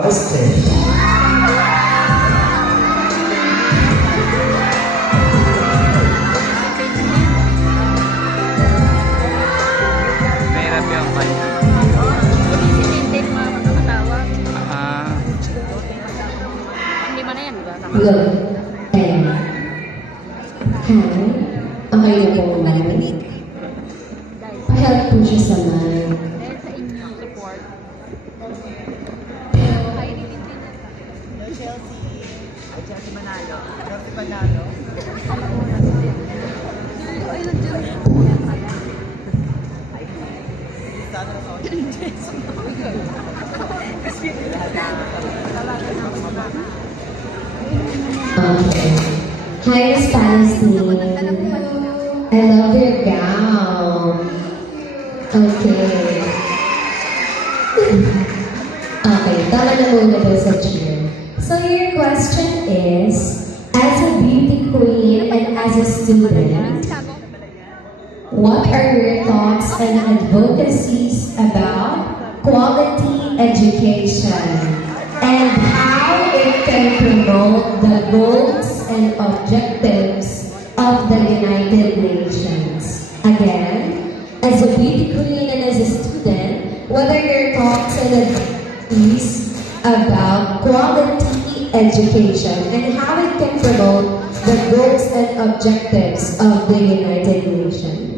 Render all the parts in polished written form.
Este. Mahirap yung kanya. Lima na yan, di ba? Tama. Look, and Han, okay na po namin. Pa-help po siya sa mind. Dahil sa inyong support. Chelsea Manalo. Chelsea Manalo. Ay, nandiyan. Okay. Hi, Miss Palestine. I love your gown. Okay. Okay, tama na muna daw sa cheer. So your question is, as a beauty queen and as a student, what are your thoughts and advocacies about quality education and how it can promote the goals and objectives of the United Nations? Again, as a beauty queen and as a student, what are your thoughts and advocacies about quality education and how it can promote the goals and objectives of the United Nations?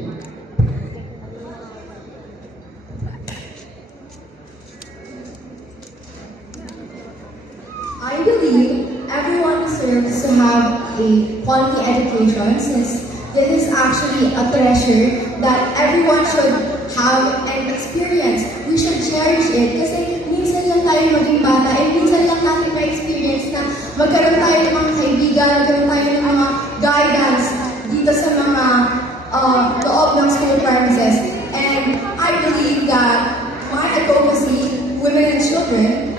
I believe everyone deserves to have a quality education since this is actually a treasure that everyone should have and experience. We should cherish it kasi minsan lang tayo maging bata and minsan lang natin ma-experience na magkaroon tayo ng mga kaibigan, magkaroon tayo ng mga guidance dito sa mga loob ng school premises. And I believe that my advocacy, women and children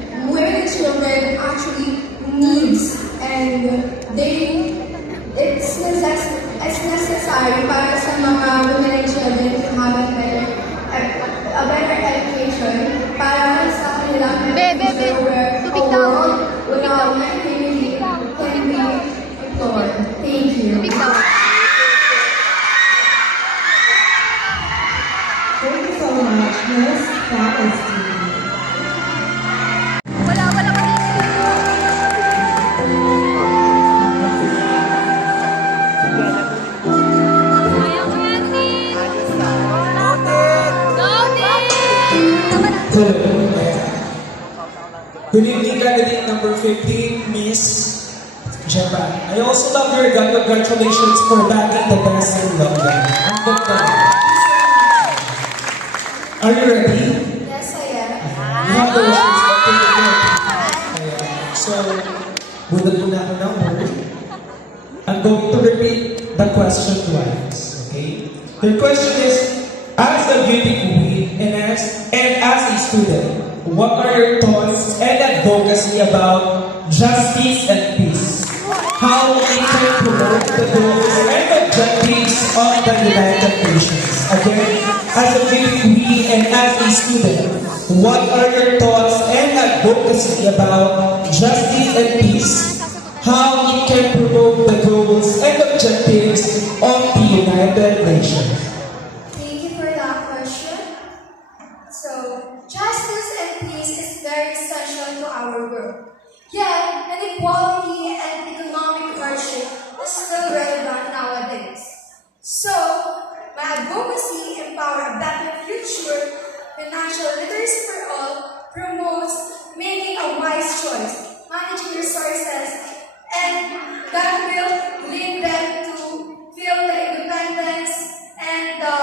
actually needs and it's necessary para sa mga women and children to have a better education para sa kanilang future where a world without negativity can be explored. Thank you. Thank you so much, Miss Palestine. Wala pa dito. Ayaw mo yan, Nick. Go, Nick! Good evening, candidate number 15, Miss Japan. I also love your gun. Congratulations for bagging the best in London. Ang ganda. Are you ready? Yes, I am. You have the words. So, bulan muna ako ng word. I'm going to repeat the question twice. Okay? The question is, as a beauty queen and as a student, what are your thoughts and advocacy about justice and peace? How we can promote the goals and objectives of the United Nations? Again, as a beauty queen and as a student, what are your thoughts and advocacy about justice and peace? How it can promote the goals and objectives of the United Nations? Thank you for that question. So, justice and peace is very essential to our world. Yet, inequality and economic hardship is still relevant nowadays. So, my advocacy empower a better future, financial literacy for all, promotes making a wise choice, managing resources, and that will lead them to feel the independence and the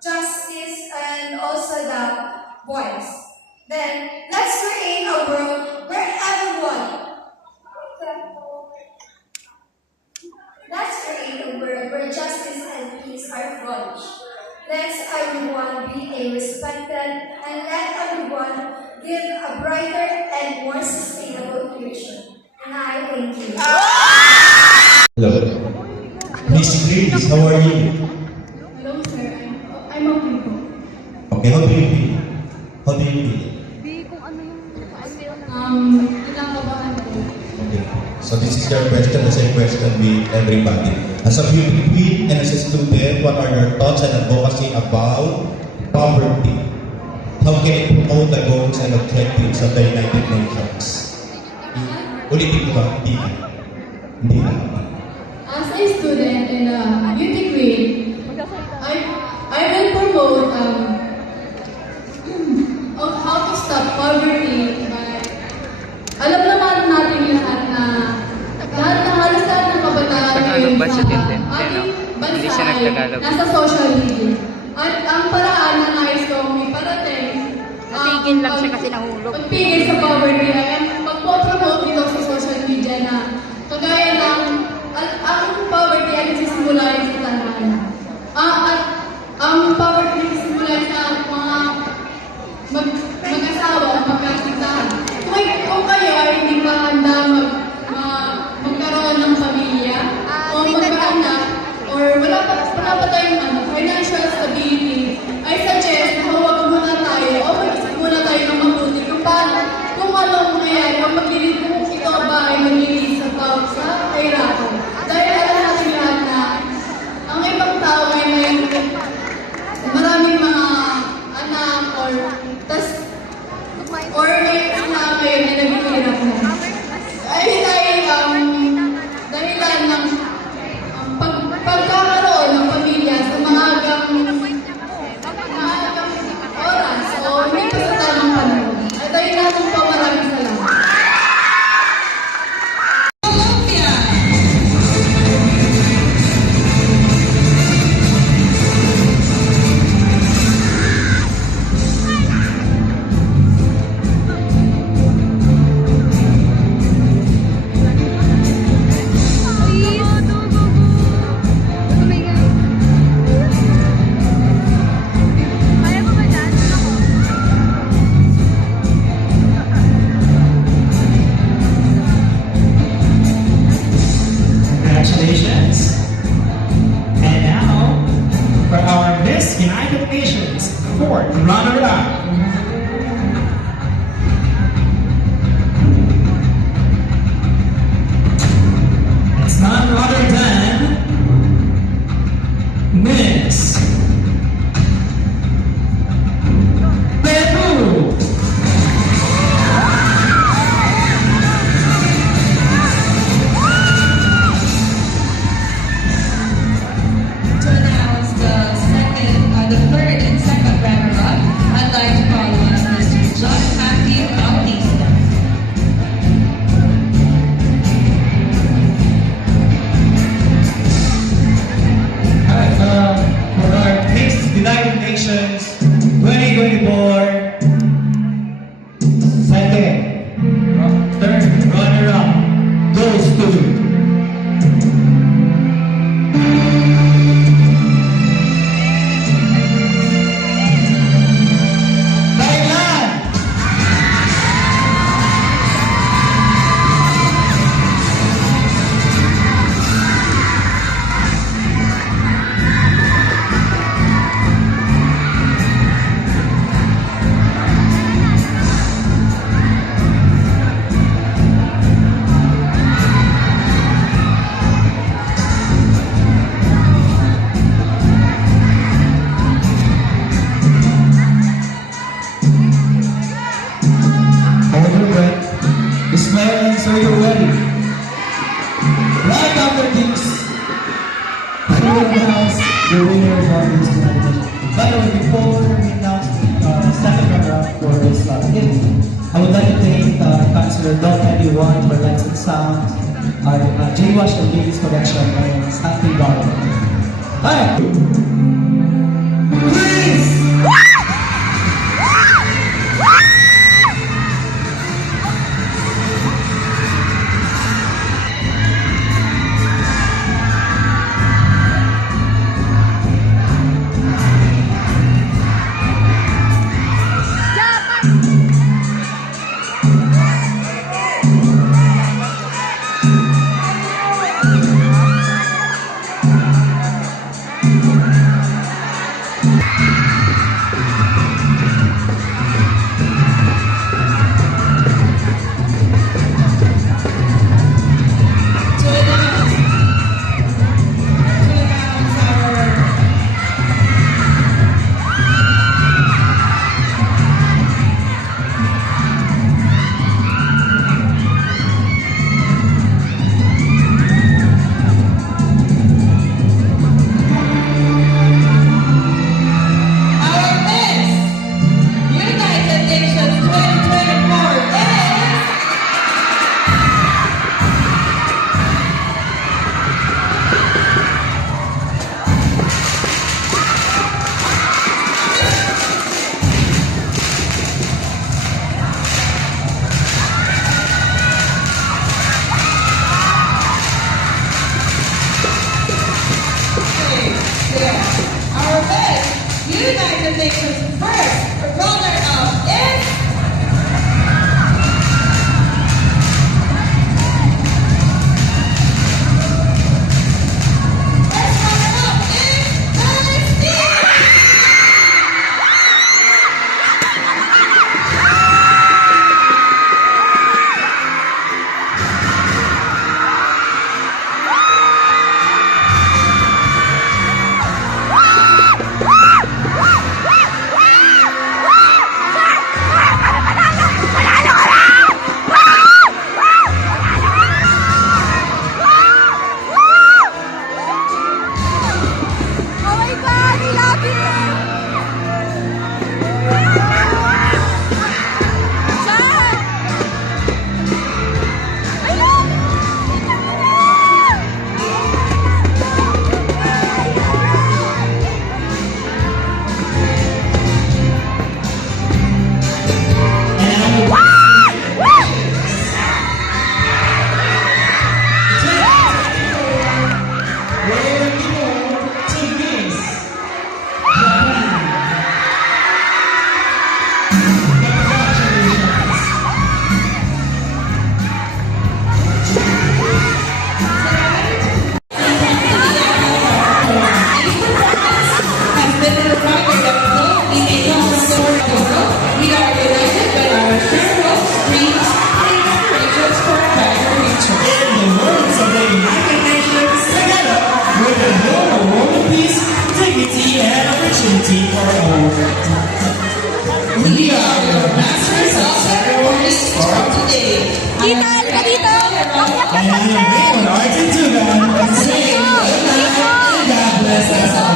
justice and also the voice. Then, let's create a world where justice and peace are flourished. Let everyone be a respected and let everyone give a brighter and more sustainable future. And I thank you. Hello. Miss Grace, how are you? Hello, sir. I'm okay po. Okay, how do you feel? How do you feel? Di kung ano yung Kinakabahan ko. Okay. So this is your question, the same question with everybody. As a beauty queen and as a student, what are your thoughts and advocacy about poverty? How can it promote the goals and objectives of the United Nations? Ulitin ko ba? Hindi na. Hindi na. As a student and a beauty queen, I will promote of how to stop poverty by alam naman natin lahat na halos lahat ng kabataan ngayon ba siya sa din? ating Hindi bansa siya ay nagtagalog. nasa social media. At ang paraan na nais kong iparating Natigil lang siya kasi nahulog. pagpigil sa poverty ay ang magpo-promote nito sa social media na kagaya ng ang poverty ay nagsisimula rin sa tahanan. At ang poverty ay nagsisimula sa mga mag-asawa at magkasintahan. Kung kayo ay hindi pa handa magkaroon ng pamilya o magkaanak or wala pa tayong financial stability, I suggest na huwag muna tayo o mag-isip muna tayo ng mabuti kung anong mangyayari kung ito ba ay maglilis sa kahirapan. Dahil alam natin lahat na ang ibang tao ay may maraming mga anak or may anak ngayon na naghihirap na. Ay dahilan ng pagkakaroon ng pamilya sa maagang oras o hindi pa sa tamang panahon. At ayun natin po, maraming salamat. Congratulations. And now, for our Miss United Nations fourth runner-up. It's none other than Miss Peru. To announce the third and second runner-up, I'd like to call on Mr. John Matthew Bautista. Alright, for our next United Nations 2024 second, third runner-up goes to Thailand. Hold your breath. Smile and so you're ready. Right after this, we will announce the winners of this competition. By the way, before we announce the second runner-up for this game, I would like to thank Councilor Don Everyone for Lights and Sound, our J-Wash and Ladies Collection, and Stanley Garden. Alright! Please! Tita, halika dito. Akyat ka sa Ayan, set. Raymond, artist to that. And sing. God bless us all.